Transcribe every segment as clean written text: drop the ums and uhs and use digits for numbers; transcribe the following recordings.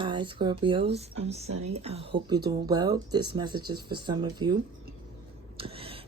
Hi, Scorpios. I'm Sunny. I hope you're doing well. This message is for some of you.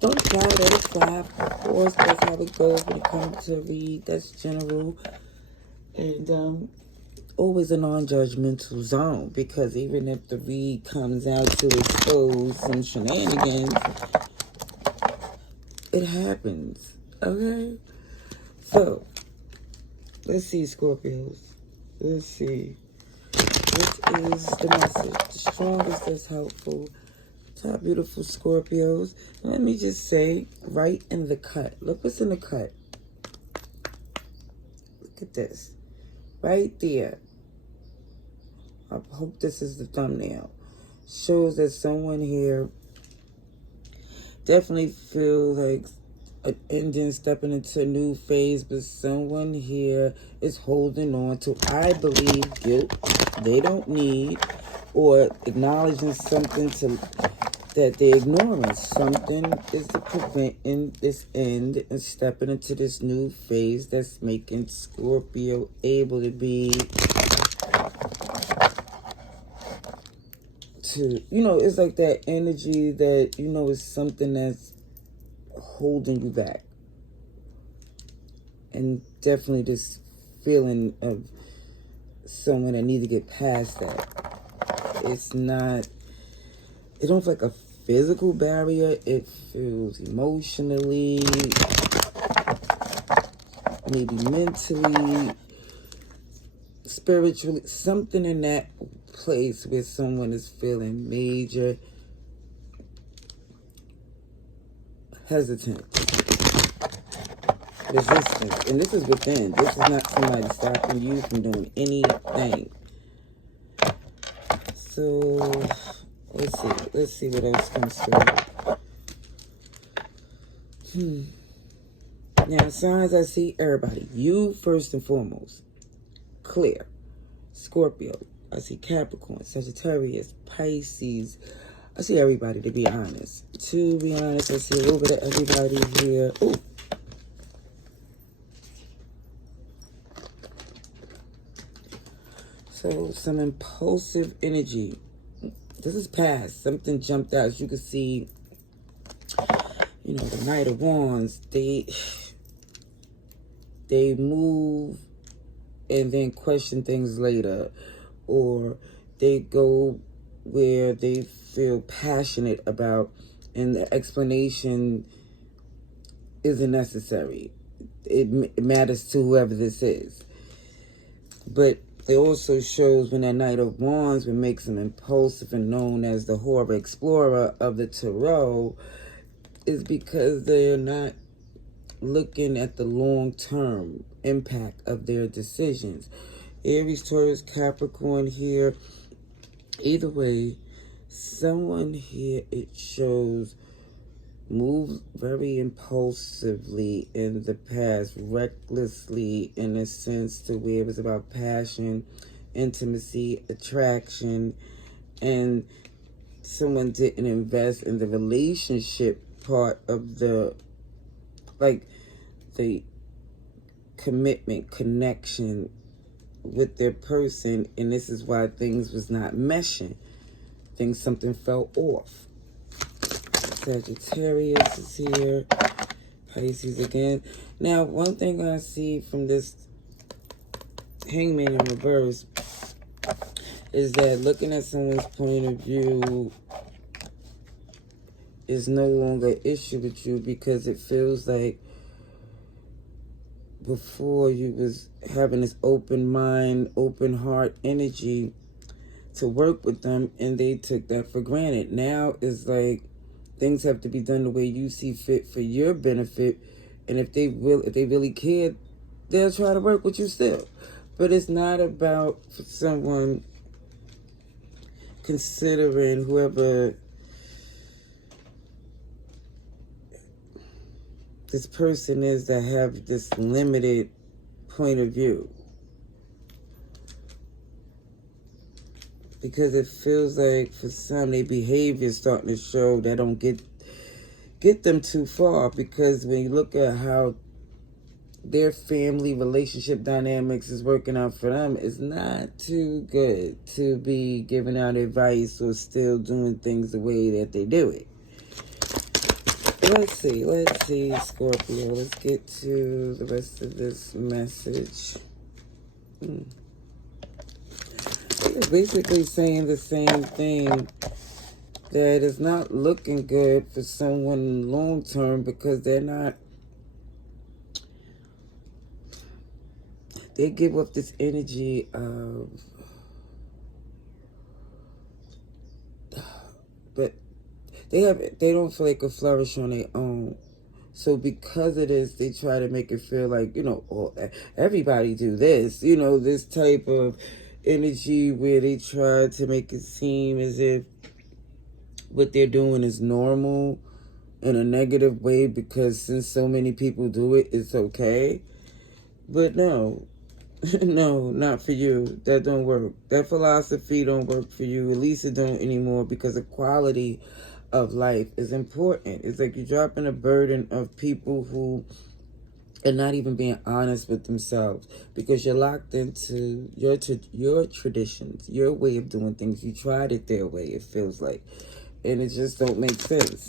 Don't try, let it fly. Of course, that's how it goes when it comes to read. That's general. And always a non-judgmental zone, because even if the read comes out to expose some shenanigans, it happens. Okay? So, let's see, Scorpios. Let's see. What is the message? The strongest that's helpful. Top beautiful Scorpios. Let me just say, right in the cut. Look what's in the cut. Look at this. Right there. I hope this is the thumbnail. Shows that someone here definitely feels like an ending, stepping into a new phase, but someone here is holding on to, I believe, guilt they don't need, or acknowledging something that they're ignoring. Something is preventing this end and stepping into this new phase that's making Scorpio able to be it's like that energy that, is something that's holding you back. And definitely this feeling of someone that needs to get past that. It don't feel like a physical barrier. It feels emotionally, maybe mentally, spiritually, something in that place where someone is feeling major hesitant, resistance. And this is within. This is not somebody stopping you from doing anything. So, let's see what else comes through. Now, signs I see, everybody. You first and foremost. Clear. Scorpio. I see Capricorn, Sagittarius, Pisces. I see everybody, to be honest. To be honest, I see a little bit of everybody here. Ooh. So, some impulsive energy. This is past. Something jumped out. As you can see, the Knight of Wands. They move and then question things later. Or they go where they feel passionate about and the explanation isn't necessary. It matters to whoever this is. But it also shows when that Knight of Wands would make them impulsive and known as the horror explorer of the tarot is because they're not looking at the long-term impact of their decisions. Aries, Taurus, Capricorn here. Either way, someone here, it shows, moved very impulsively in the past, recklessly in a sense to where it was about passion, intimacy, attraction, and someone didn't invest in the relationship part of the commitment, connection with their person, and this is why things was not meshing. Something fell off. Sagittarius is here. Pisces again. Now, one thing I see from this Hangman in reverse is that looking at someone's point of view is no longer an issue with you, because it feels like before you was having this open mind, open heart energy to work with them, and they took that for granted. Now it's like things have to be done the way you see fit for your benefit, and if they really care, they'll try to work with you still. But it's not about someone considering whoever this person is that have this limited point of view. Because it feels like for some, their behavior is starting to show that don't get them too far. Because when you look at how their family relationship dynamics is working out for them, it's not too good to be giving out advice or still doing things the way that they do it. Let's see, Scorpio. Let's get to the rest of this message. It's basically saying the same thing, that it's not looking good for someone long term because they give up this energy of, but they don't feel like a flourish on their own. So because of this, they try to make it feel like, everybody do this, this type of energy where they try to make it seem as if what they're doing is normal in a negative way, because since so many people do it, it's okay. But no, no, not for you. That don't work. That philosophy don't work for you. At least it don't anymore, because the quality of life is important. It's like you're dropping a burden of people who are not even being honest with themselves, because you're locked into your traditions, your way of doing things. You tried it their way, it feels like, and it just don't make sense.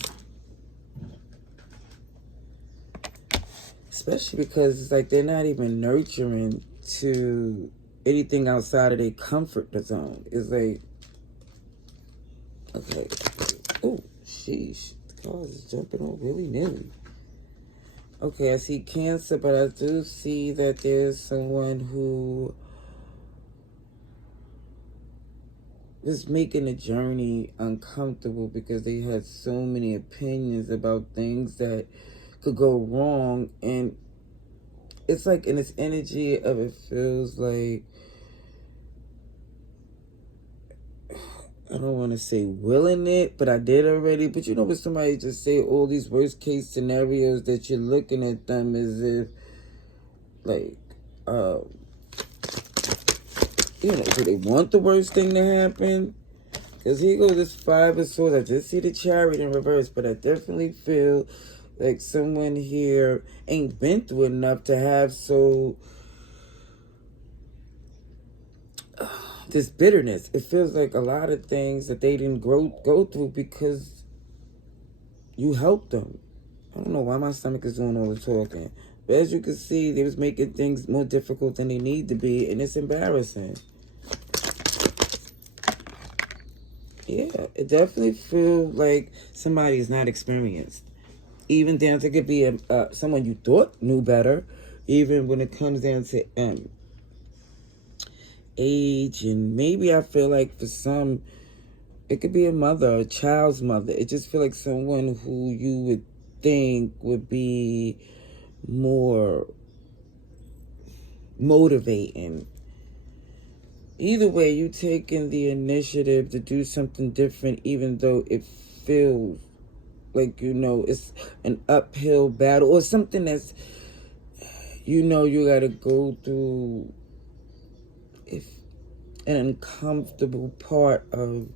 Especially because it's like they're not even nurturing to anything outside of their comfort zone. It's like, okay, oh, sheesh, the cars is jumping on really nilly. Okay, I see Cancer, but I do see that there's someone who is making the journey uncomfortable because they had so many opinions about things that could go wrong. And it's like in this energy of, it feels like, I don't want to say willing it, but I did already. But when somebody just say all these worst case scenarios, that you're looking at them as if, like, do they want the worst thing to happen? Because here goes this Five of Swords. I just see the Chariot in reverse, but I definitely feel like someone here ain't been through enough to have this bitterness. It feels like a lot of things that they didn't go through because you helped them. I don't know why my stomach is doing all the talking. But as you can see, they was making things more difficult than they need to be, and it's embarrassing. Yeah, it definitely feels like somebody's not experienced. Even down to, it could be someone you thought knew better. Even when it comes down to age, and maybe I feel like for some, it could be a mother, a child's mother. It just feel like someone who you would think would be more motivating. Either way, you taking the initiative to do something different, even though it feels like, it's an uphill battle, or something that's, you gotta go through an uncomfortable part of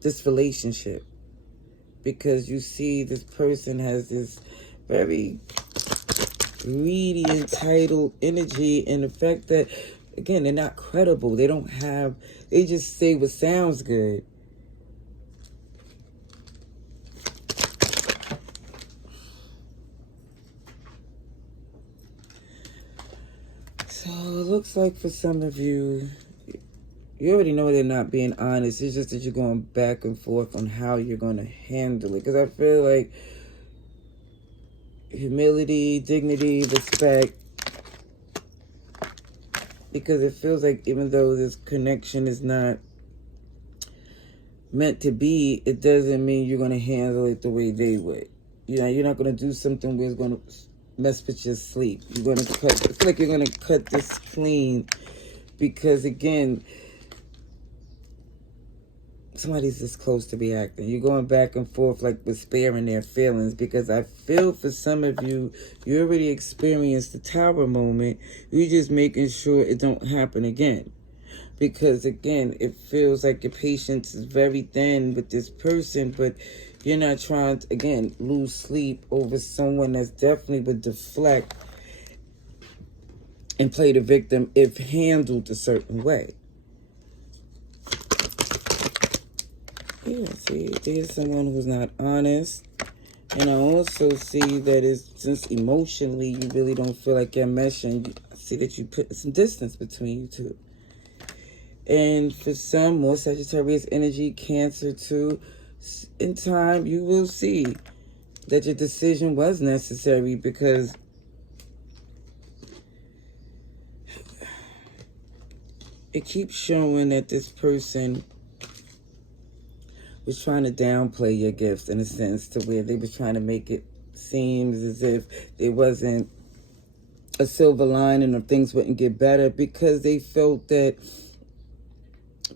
this relationship, because you see this person has this very greedy, entitled energy, and the fact that, again, they're not credible. They just say what sounds good. So it looks like for some of you, you already know they're not being honest. It's just that you're going back and forth on how you're going to handle it. Because I feel like humility, dignity, respect. Because it feels like even though this connection is not meant to be, it doesn't mean you're going to handle it the way they would. You're not going to do something where it's going to mess with your sleep. It's like you're going to cut this clean. Because again, somebody's this close to be acting. You're going back and forth like with sparing their feelings, because I feel for some of you, you already experienced the tower moment. You're just making sure it don't happen again. Because again, it feels like your patience is very thin with this person, but You're not trying to, again, lose sleep over someone that's definitely would deflect and play the victim if handled a certain way. Yeah, see, there's someone who's not honest. And I also see that it's just emotionally, you really don't feel like you're meshing. I see that you put some distance between you two. And for some, more Sagittarius energy, Cancer too, in time, you will see that your decision was necessary, because it keeps showing that this person was trying to downplay your gifts in a sense, to where they was trying to make it seem as if there wasn't a silver lining or things wouldn't get better, because they felt that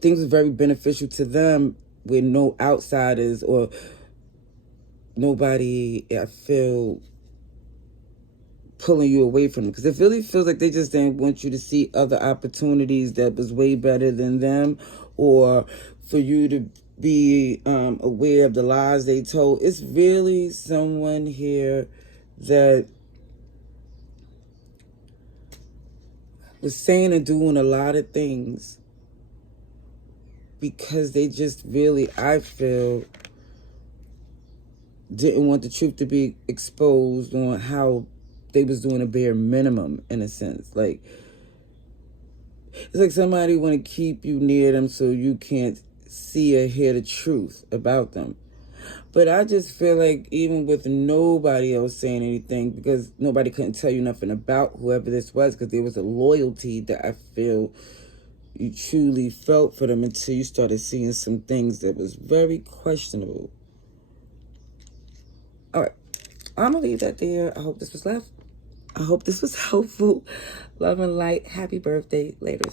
things were very beneficial to them with no outsiders or nobody, I feel, pulling you away from them. Because it really feels like they just didn't want you to see other opportunities that was way better than them, or for you to be aware of the lies they told. It's really someone here that was saying and doing a lot of things because they just really, I feel, didn't want the truth to be exposed on how they was doing a bare minimum, in a sense. Like, it's like somebody want to keep you near them so you can't see or hear the truth about them. But I just feel like even with nobody else saying anything, because nobody couldn't tell you nothing about whoever this was, because there was a loyalty that I feel you truly felt for them, until you started seeing some things that was very questionable. All right, I'm going to leave that there. I hope this was helpful. Love and light. Happy birthday. Laters.